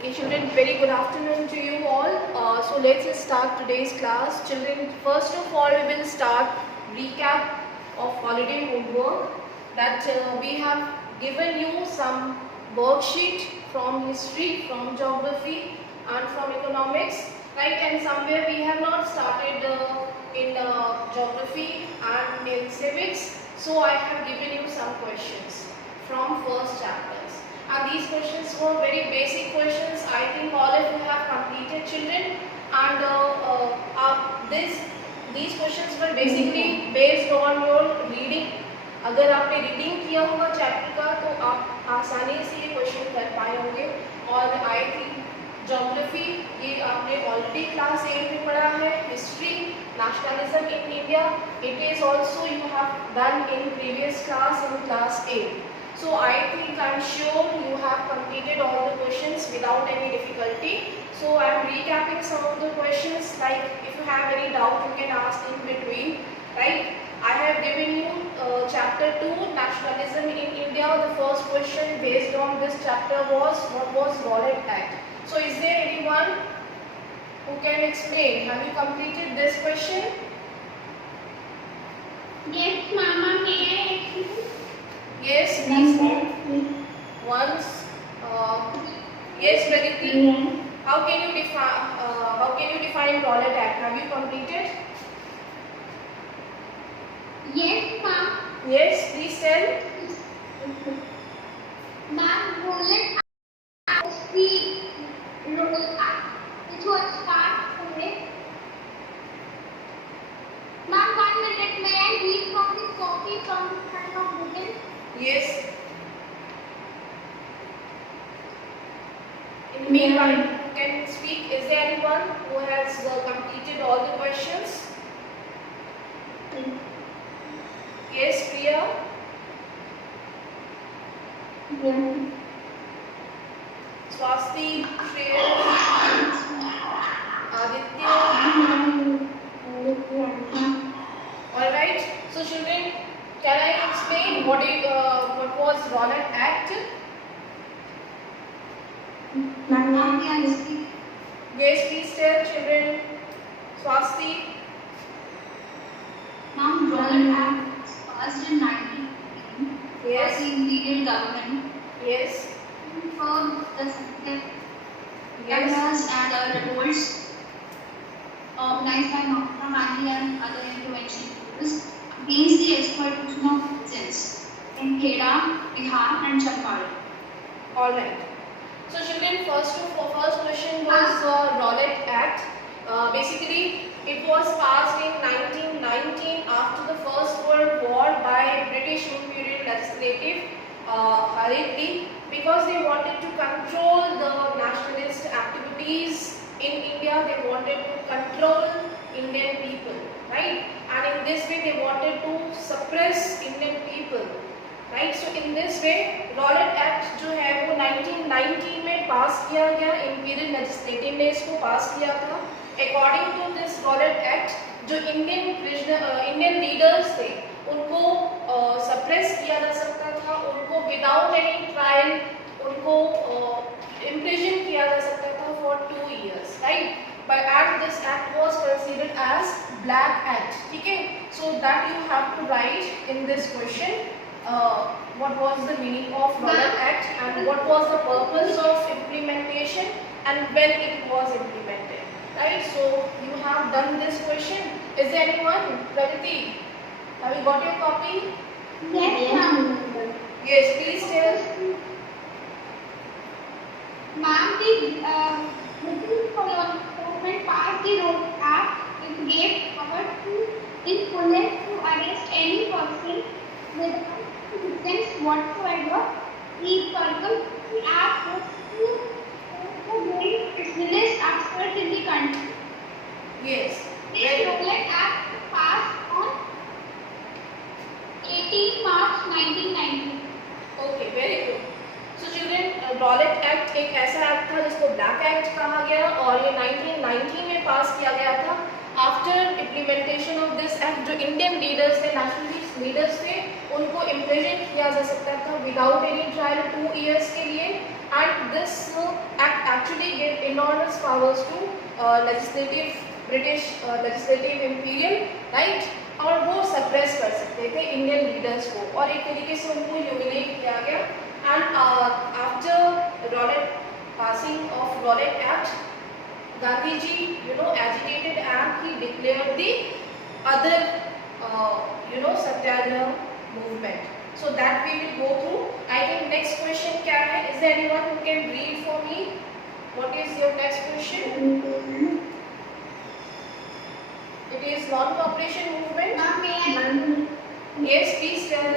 Okay, children, very good afternoon to you all. So let's start today's class. Children, first of all, we will start recap of holiday homework that we have given you some worksheet from history, from geography and from economics, right? And somewhere we have not started in geography and in civics. So I have given you some questions from first chapters. And these questions were very basic questions. I think all of you have completed, children. And these questions were basically based on your reading. अगर आपने reading किया होगा chapter का तो आप आसानी से ये क्वेश्चन कर पाए होंगे. और आई थिंक ज्योग्राफी ये आपने ऑलरेडी क्लास 8 में पढ़ा है. History, nationalism in India, it is also you have done in previous class in class 8. So I think, I'm sure you have completed all the questions without any difficulty. So I am recapping some of the questions, like if you have any doubt you can ask in between, right? I have given you chapter 2, nationalism in India. The first question based on this chapter was, what was Rowlatt Act? So is there anyone who can explain? Have you completed this question? Yes, Mama, may I explain? Yes, please. Once. Yes, Praditi. How can you define Rowlatt Act? Have you completed? Yes, Ma'am. Yes, please tell. Ma'am, Rowlatt Act was the Rowlatt Act, which was passed today. Ma'am, 1 minute. May I read from the copy from the front of Britain? Yes. In the meanwhile, you can speak. Is there anyone who has completed all the questions? Yes, Priya. Yes. Swasti, Shreya, Aditya. All right. So, children, can I explain what was Rowlatt Act? Ma'am, yes. Yes, please tell, children. Swasti. Ma'am, Rowlatt Act was passed in 1915 by Yes. the Imperial government Yes. for the Yes. rebels and the revolts organized by Mahatma Gandhi and other intervention groups against the exploitation of peasants in Kheda, Bihar and Champaran. All right. So, children, first question was Rowlatt Act. Basically, it was passed in 1919 after the First World War by British Imperial Legislative hurriedly, because they wanted to control the nationalist activities in India. They wanted to control Indian people, right? And in this way they wanted to suppress Indian people, right? So in this way Rowlatt Act जो है वो 1919 में पास किया गया. Imperial legislative ने इसको पास किया था. According to this Rowlatt Act, जो इंडियन लीडर्स थे उनको सप्रेस किया जा सकता था, उनको विदाउट एनी ट्रायल उनको इम्प्रिजन किया जा सकता था for 2 years, right? But act, this act was considered as Black Act. Okay, so that you have to write in this question. What was the meaning of Rowlatt Act and what was the purpose of implementation and when it was implemented, right? So you have done this question. Is there anyone? Pragati, have you got your copy? Yes, ma'am. Yes, please tell. Ma'am, the British government passed the Rowlatt Act, which gave power to the police to arrest any person without evidence whatsoever. The purpose of the act was to bring prisoners absent in the country. Yes. This Very good. Rowlatt Act was passed on 18 March 1990. Okay, very good. So children, Rowlatt Act एक ऐसा act था जिसको black act कहा गया और ये 1990 में पास किया गया था. After implementation of this act जो इंडियन लीडर्स थे, नेशनलिस्ट लीडर्स थे, उनको इम्प्रिजन किया जा सकता था विदाउट एनी ट्रायल 2 इयर्स के लिए, and this act actually gave enormous powers to legislative British legislative imperial, right, और वो सप्रेस कर सकते थे इंडियन लीडर्स को, और एक तरीके से उनको ह्यूमिलेट किया गया। And after Rowlatt passing of Rowlatt Act, Gandhiji, agitated and he declared the other, Satyagraha movement. So that we will go through. I think next question kya hai? Is there anyone who can read for me? What is your next question? It is non-cooperation movement. Yes, please tell.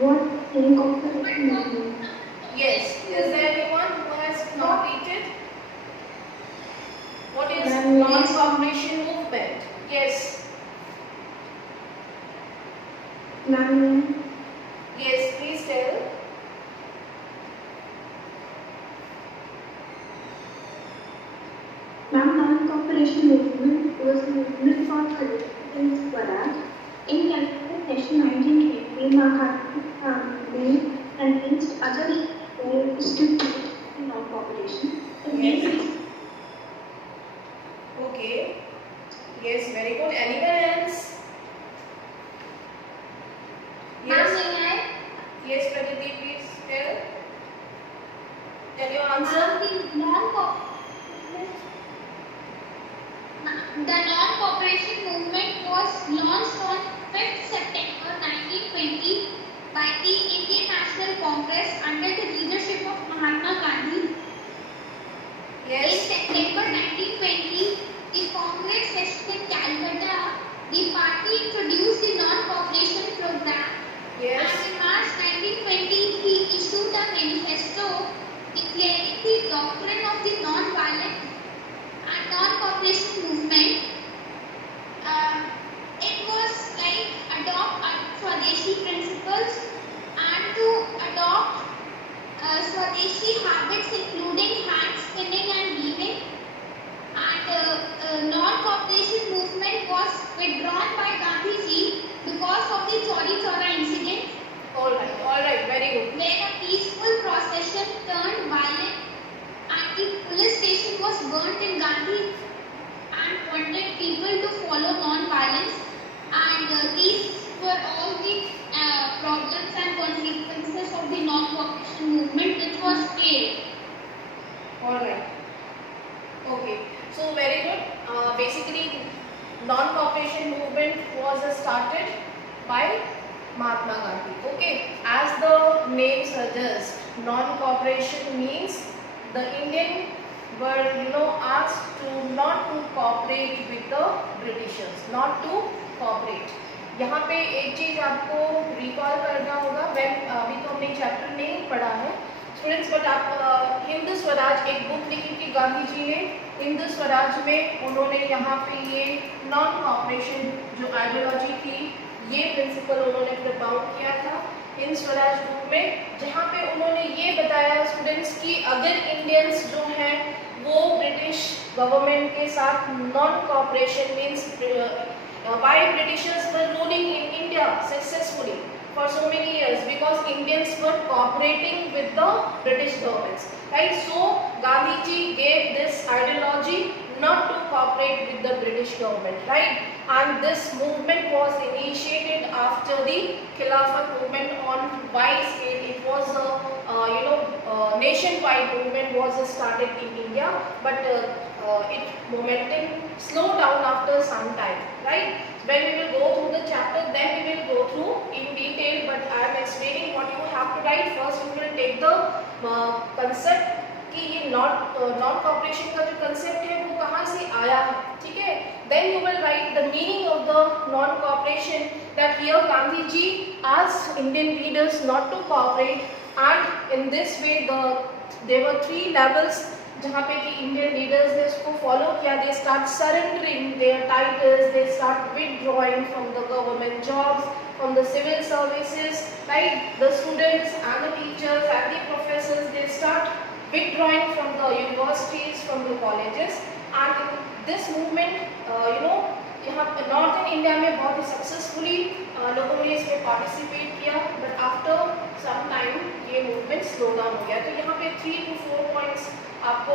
What non-cooperation movement? Yes. Is there anyone who has completed? What is non-cooperation movement? Yes. Yes, please tell. Non-cooperation movement was a movement for political Swaraj. In Calcutta session 1920, Mahatma Gandhi convinced other institutes in non-cooperation. Yes. Okay. Yes, very good. Anyone else? Yes. Yes, Praditi, please tell. Tell your answer. The non-cooperation movement was launched on 5th September 1920 by the Indian National Congress under the leadership of Mahatma Gandhi. Yes. In September 1920, the Congress session in Calcutta, the party introduced the non-cooperation program. Yes. And in March 1920, he issued a manifesto declaring the doctrine of the non-violent and non-cooperation movement. It was like adopt Swadeshi principles and to adopt Swadeshi habits including hand spinning and weaving. And non-cooperation movement was withdrawn by Gandhiji because of the Chauri Chaura incident. All right, very good. Where a peaceful procession turned violent and the police station was burnt in Gandhi and wanted people to follow non-violence, and these were all the problems and consequences of the non-cooperation movement which was failed. All right. Okay. So very good. Basically, non-cooperation movement was started by Mahatma Gandhi. Okay. As the name suggests, non-cooperation means the Indian were asked to not to cooperate with the Britishers, not to cooperate. यहाँ पे एक चीज आपको recall करना होगा, अभी तो हमने चैप्टर नहीं पढ़ा है स्टूडेंट्स, बट आप हिंद स्वराज एक बुक लिखी थी गांधी जी ने, हिंद स्वराज में उन्होंने यहाँ पे ये नॉन कॉपरेशन जो आइडियोलॉजी थी ये प्रिंसिपल उन्होंने प्रपाउंड किया था हिंद स्वराज बुक में, जहाँ पे उन्होंने ये बताया स्टूडेंट्स कि अगर इंडियंस जो हैं वो ब्रिटिश गवर्नमेंट के साथ non cooperation means why Britishers were ruling in India successfully for so many years because Indians were cooperating with the British governments, right? So Gandhi ji gave this ideology not to cooperate with the British government, right? And this movement was initiated after the Khilafat movement on wide scale. It was a nationwide movement was started in India, but it momentum slowed down after some time, right? When we will go through the chapter, then we will go through in detail, but I am explaining what you have to write. First you will take the concept कि ये non cooperation का जो concept है वो कहाँ से आया है, ठीक है? Then you will write the meaning of the non cooperation, that here Gandhi ji asked Indian leaders not to cooperate, and in this way there were 3 levels जहाँ पे कि इंडियन लीडर्स ने उसको फॉलो किया. They start surrendering their titles, they start withdrawing from the government jobs, from the civil services, right? The students and the teachers and the professors, they start withdrawing from the universities, from the colleges, and this movement यहाँ northern India में बहुत ही successfully लोगों ने इसमें participate किया, but after some time ये movement slow down हो गया। तो यहाँ पे 3 to 4 पॉइंट्स आपको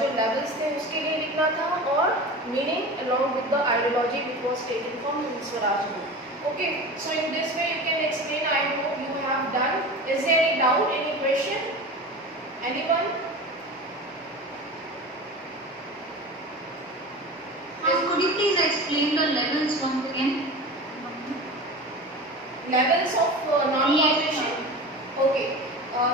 जो लेवल्स थे उसके लिए लिखना था, और meaning along with the ideology which was taken from Hind Swaraj movement. Okay, so in this way you can explain, I hope you have done. Is there any doubt, any question, anyone? Could you please explain the levels once again? Levels of non-cooperation? Yes. Okay.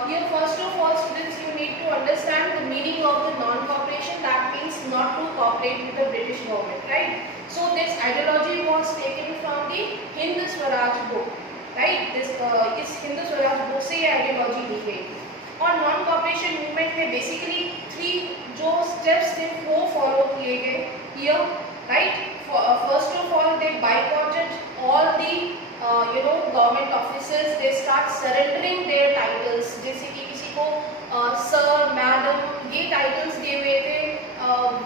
Here first of all, students, you need to understand the meaning of the non-cooperation. That means not to cooperate with the British government, right? So this ideology was taken from the Hind Swaraj book, right? This इस Hind Swaraj book से ये ideology ली गई थी। और non-cooperation movement में basically 3 जो steps थे वो follow किए गए here, right? First of all, they boycotted all the government officers. They start surrendering their titles. जैसे कि किसी को सर, मैडम ये टाइटल्स दिए हुए थे,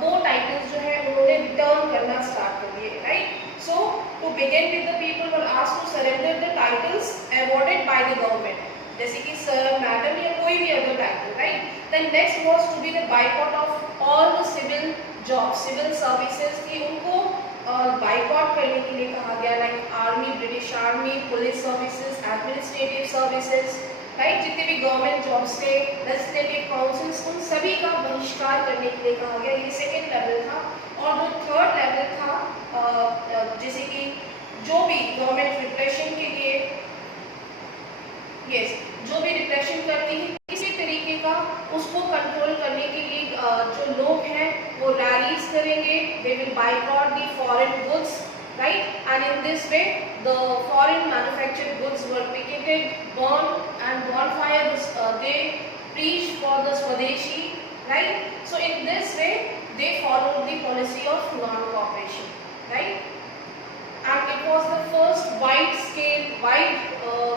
वो टाइटल्स जो है उन्होंने रिटर्न करना स्टार्ट कर दिए, right? So to begin with, the people were asked to surrender the titles awarded by the government, जैसे कि सर, मैडम या कोई भी other title, right? Then next was to be the boycott of all the civil jobs, civil services की उनको boycott करने के लिए कहा गया, like army, British army, police services, administrative services, right? जितने भी गवर्नमेंट जॉब्स थे, लेजिस्लेटिव काउंसिल्स, उन सभी का बहिष्कार करने के लिए कहा गया। ये सेकेंड लेवल था। और जो थर्ड लेवल था, जैसे कि जो भी गवर्नमेंट रिप्रेशन के लिए, यस, जो भी रिप्रेशन करती है किसी तरीके का, उसको कंट्रोल करने के लिए जो लोग हैं वो रैलीज करेंगे, they will boycott the foreign goods, right? And in this way the foreign manufactured goods were picketed, burn and bonfire, they preach for the Swadeshi, right? So in this way they followed the policy of non-cooperation, right? And it was the first wide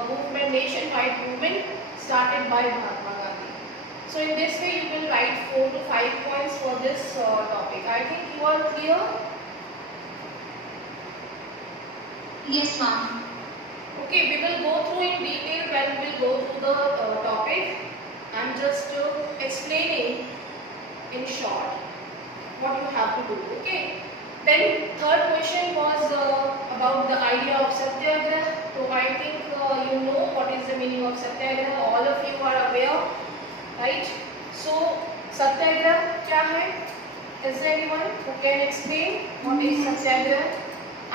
movement, nationwide movement started by Mahatma Gandhi. So in this way you will write 4 to 5 points for this topic. I think you are clear? Yes, ma'am. Okay, we will go through in detail when we will go through the topic. I am just explaining in short what you have to do. Okay. Then third question was about the idea of satyagrah. So I think you know what is the meaning of satyagrah. All of you are aware, right? So satyagrah क्या है? Is there anyone who can explain what is satyagrah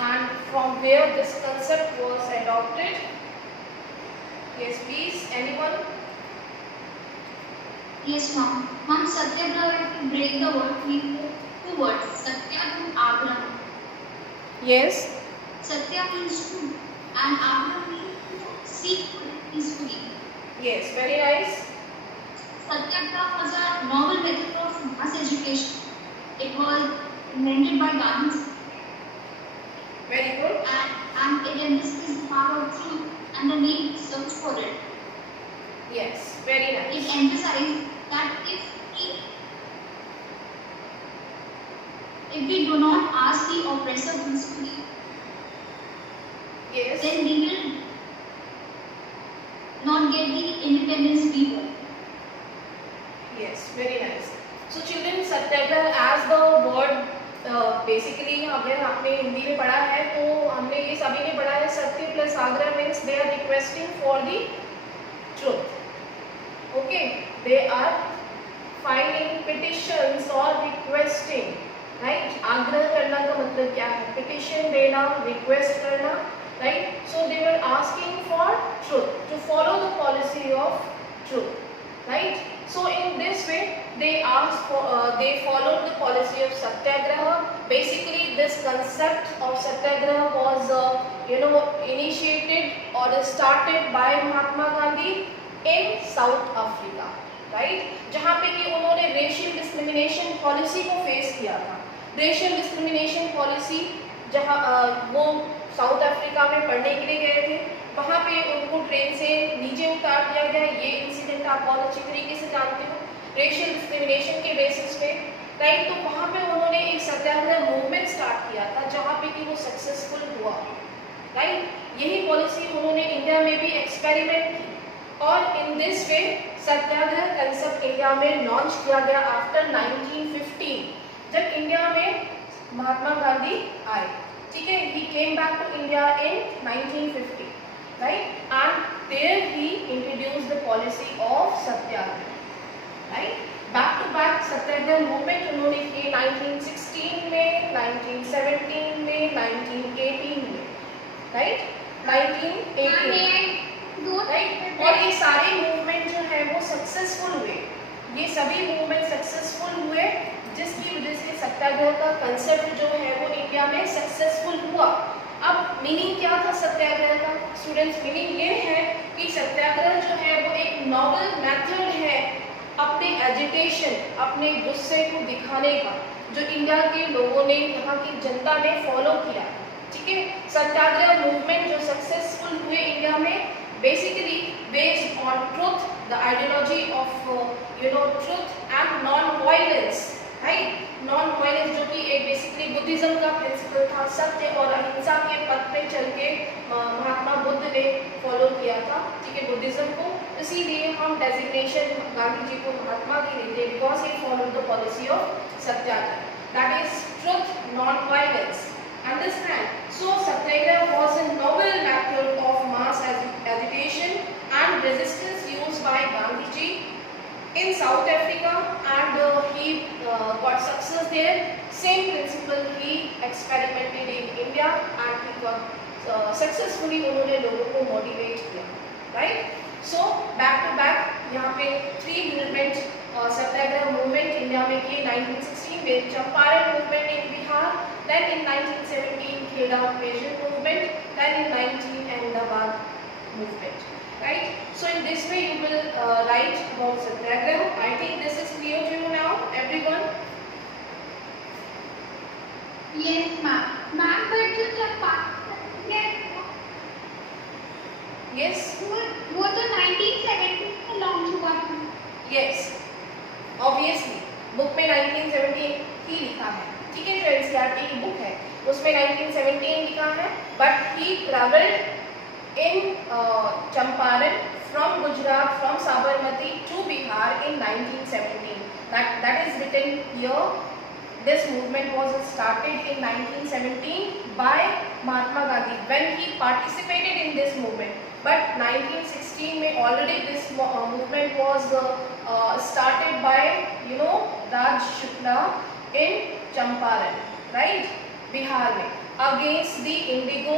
and from where this concept was adopted? Yes, please. Anyone? Yes, ma'am. Ma'am, satyagrah, if you break the word, we have 2 words, satya and agraha. Yes. Satya means truth and agraha means to seek truth peacefully. Yes, very nice. Satyagraha was a novel method of mass education. It was invented by Gandhi Very good. and it emphasizes the power of truth and the need to search for it. Yes, very nice. It emphasizes that if we do not ask the oppressor peacefully, Yes. then we will not get the independence we want. Yes, very nice. So children, satyagrah as the word basically अगर आपने हिंदी में पढ़ा है तो हमने ये सभी ने पढ़ा है, सत्य प्लस आग्रह means they are requesting for the truth. Okay, they are filing petitions or requesting, right? आग्रह करना का मतलब क्या है? Petition देना, request करना, right? So they were asking for truth, to follow the policy of truth, right? So in this way they asked for, they followed the policy of satyagraha. Basically this concept of satyagraha was initiated or started by Mahatma Gandhi in South Africa, right? जहाँ पे कि उन्होंने racial discrimination policy को face किया था। racial discrimination policy जहाँ वो south Africa में पढ़ने के लिए गए थे, वहाँ पे उनको ट्रेन से नीचे उतार दिया गया। ये इंसिडेंट आप बहुत अच्छी तरीके से जानते हो। रेशियल डिस्क्रिमिनेशन के बेसिस पे राइट। तो वहाँ पे उन्होंने एक सत्याग्रह मूवमेंट स्टार्ट किया था जहाँ पे कि वो सक्सेसफुल हुआ, राइट। यही पॉलिसी उन्होंने इंडिया में भी एक्सपेरिमेंट की और इन this way Satyagraha concept India में लॉन्च किया गया आफ्टर 1915, जब इंडिया में महात्मा गांधी आए, ठीक है। He came back to India in 1950, right, and there he introduced the policy of satyagraha, right. Back to back satyagraha movement उन्होंने किए 1916 में, 1917 में, 1918 में, राइट, 1918, राइट। और ये सारे मूवमेंट जो है वो सक्सेसफुल हुए, ये सभी मूवमेंट सक्सेसफुल हुए, जिसकी वजह से सत्याग्रह का कंसेप्ट जो है वो इंडिया में सक्सेसफुल हुआ। अब मीनिंग क्या था सत्याग्रह का स्टूडेंट्स? मीनिंग ये है कि सत्याग्रह जो है वो एक नॉवल मेथड है अपने एजिटेशन, अपने गुस्से को दिखाने का, जो इंडिया के लोगों ने, यहाँ की जनता ने फॉलो किया, ठीक है। सत्याग्रह मूवमेंट जो सक्सेसफुल हुए इंडिया में, basically based on truth, the ideology of truth and non violence, right. Non violence जो कि एक बेसिकली बुद्धिज्म का प्रिंसिपल था, सत्य और अहिंसा के पथ पे चल के महात्मा बुद्ध ने फॉलो किया था, ठीक है, बुद्धिज्म को। इसीलिए हम डेजिग्नेशन गांधी जी को महात्मा की देते हैं, because he followed the policy of Satyagraha, that is truth, non violence. Understand? So Satyagraha was a novel method of mass agitation and resistance used by Gandhi ji in South Africa, and he got success there. Same principle he experimented in India and he got successfully उन्होंने लोगों को motivate किया, right? So back to back यहाँ पे 3 movement सत्याग्रह movement India में किए 1916 में, Champaran movement in Bihar, then in 1917 Kheda Occasion movement, then in 19 Ahmedabad movement, right? So in this way you will write about Satyagraha. I think this is clear to you now, everyone. Yes, ma'am. Ma'am, but जो Champaran Yes. वो तो 1917 में launch हुआ था. Yes. Obviously, book में 1917 ही लिखा है, ठीक है। जो एनसीईआरटी की बुक है उसमें 1917 लिखा है, but he travelled in Champaran from Gujarat, from Sabarmati to Bihar in 1917. That is written here. This movement was started in 1917 by Mahatma Gandhi when he participated in this movement. But 1916 में already this movement was started by Raj Shukla in Champaran, right, Bihar में, against the indigo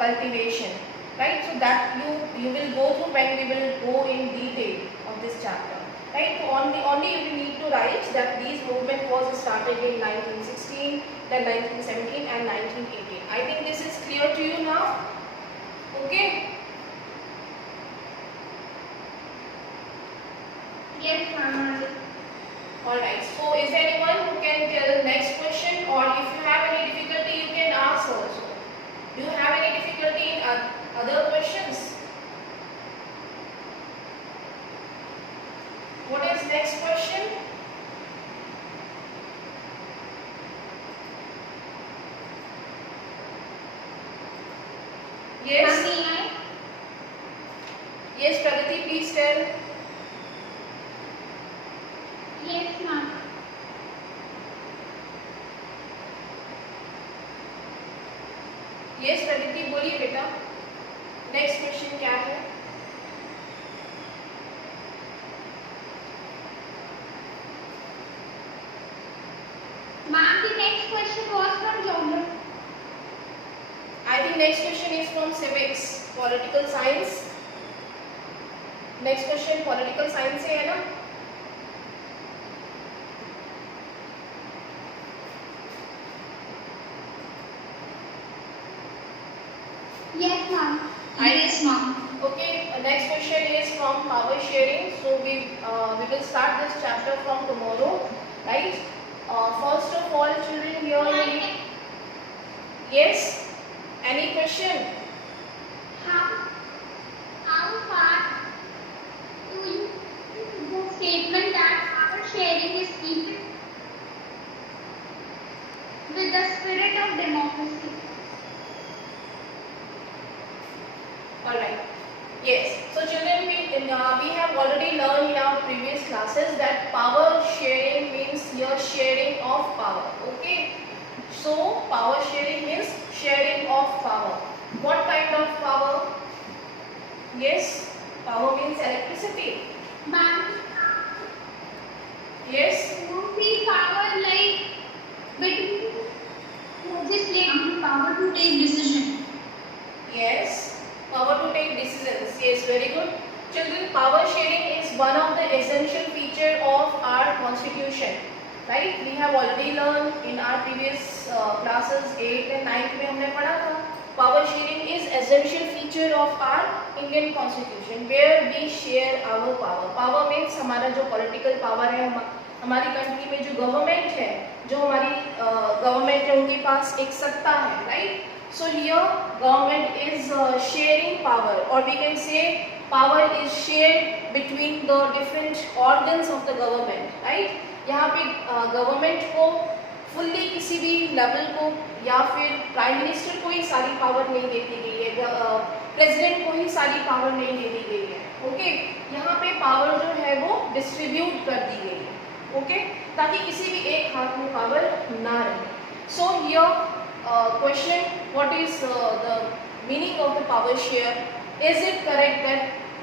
cultivation, right. So that you will go through when we will go in detail of this chapter, right. So only you will need to write that these movement was started in 1916, then 1917 and 1918. I think this is clear to you now, okay. Yes, ma'am. Alright, so is there anyone who can tell the next question, or if you have any difficulty you can ask also. Do you have any difficulty in other questions? What is next question? Yes? Ma'am, Yes, Pragati, please tell. yes, ma'am. Yes, Pragati, बोलिए बेटा, next question क्या है? Ma'am, the next question was from geography. I think next question is from civics, political science. Next question political science से है ना? Yes, ma'am. Yes, ma'am. Okay, next question is from power sharing. So we will start this chapter from tomorrow, right? First of all, children, here yes, any question? How far do you the statement that power sharing is equal? spirit of democracy. Alright. Yes. So children, we have already learned in our previous classes that power sharing means your sharing of power. Okay. So power sharing means sharing of power. What kind of power? Yes. Power means electricity. Ma'am, Yes. the power like between legislative power to take decision. Yes. Power to take decisions. Yes, very good. Children, power sharing is one of the essential feature of our constitution. Right? We have already learned in our previous classes 8 and 9 में हमने पढ़ा था. Power sharing is essential feature of our Indian constitution where we share our power. Power means हमारा जो political power है, हमारी country में जो गवर्नमेंट है, जो हमारी गवर्नमेंट है उनके पास एक सत्ता है, right? So here government is sharing power, or we can say power is shared between the different organs of the government, right? यहाँ पे गवर्नमेंट को फुल्ली किसी भी लेवल को या फिर प्राइम मिनिस्टर को ही सारी पावर नहीं दे दी गई है, प्रेसिडेंट को ही सारी पावर नहीं दे दी गई है, ओके? यहाँ पे पावर जो है वो डिस्ट्रीब्यूट कर दी गई है, ओके? ताकि किसी भी एक हाथ में पावर ना रहे. So here question, what is the meaning of the power share? Is it correct that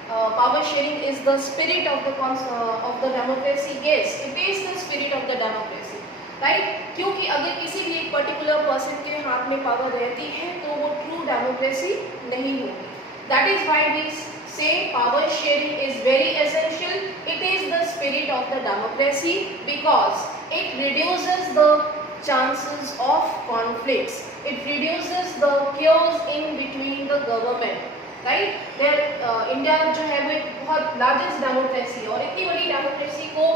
power sharing is the spirit of the democracy? Yes, it is the spirit of the democracy, right? क्योंकि अगर किसी भी एक particular person के हाथ में power रहती है तो वो ट्रू डेमोक्रेसी नहीं होगी. That is why we say power sharing is very essential. It is the spirit of the democracy because it reduces the chances of conflicts. It reduces the chaos in between the government, right? India जो है वो एक बहुत largest democracy है और इतनी बड़ी democracy को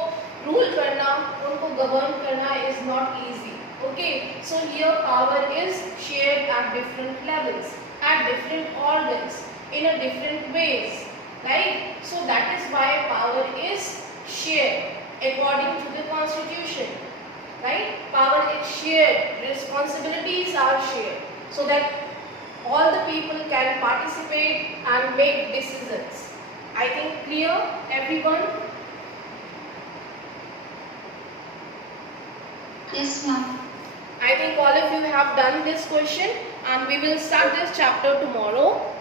rule करना, उनको govern करना is not easy. Okay, so here power is shared at different levels, at different organs, in a different ways, right? So that is why power is shared according to the constitution. Right? Power is shared, responsibilities are shared, so that all the people can participate and make decisions. I think clear, everyone? Yes, ma'am. I think all of you have done this question and we will start this chapter tomorrow.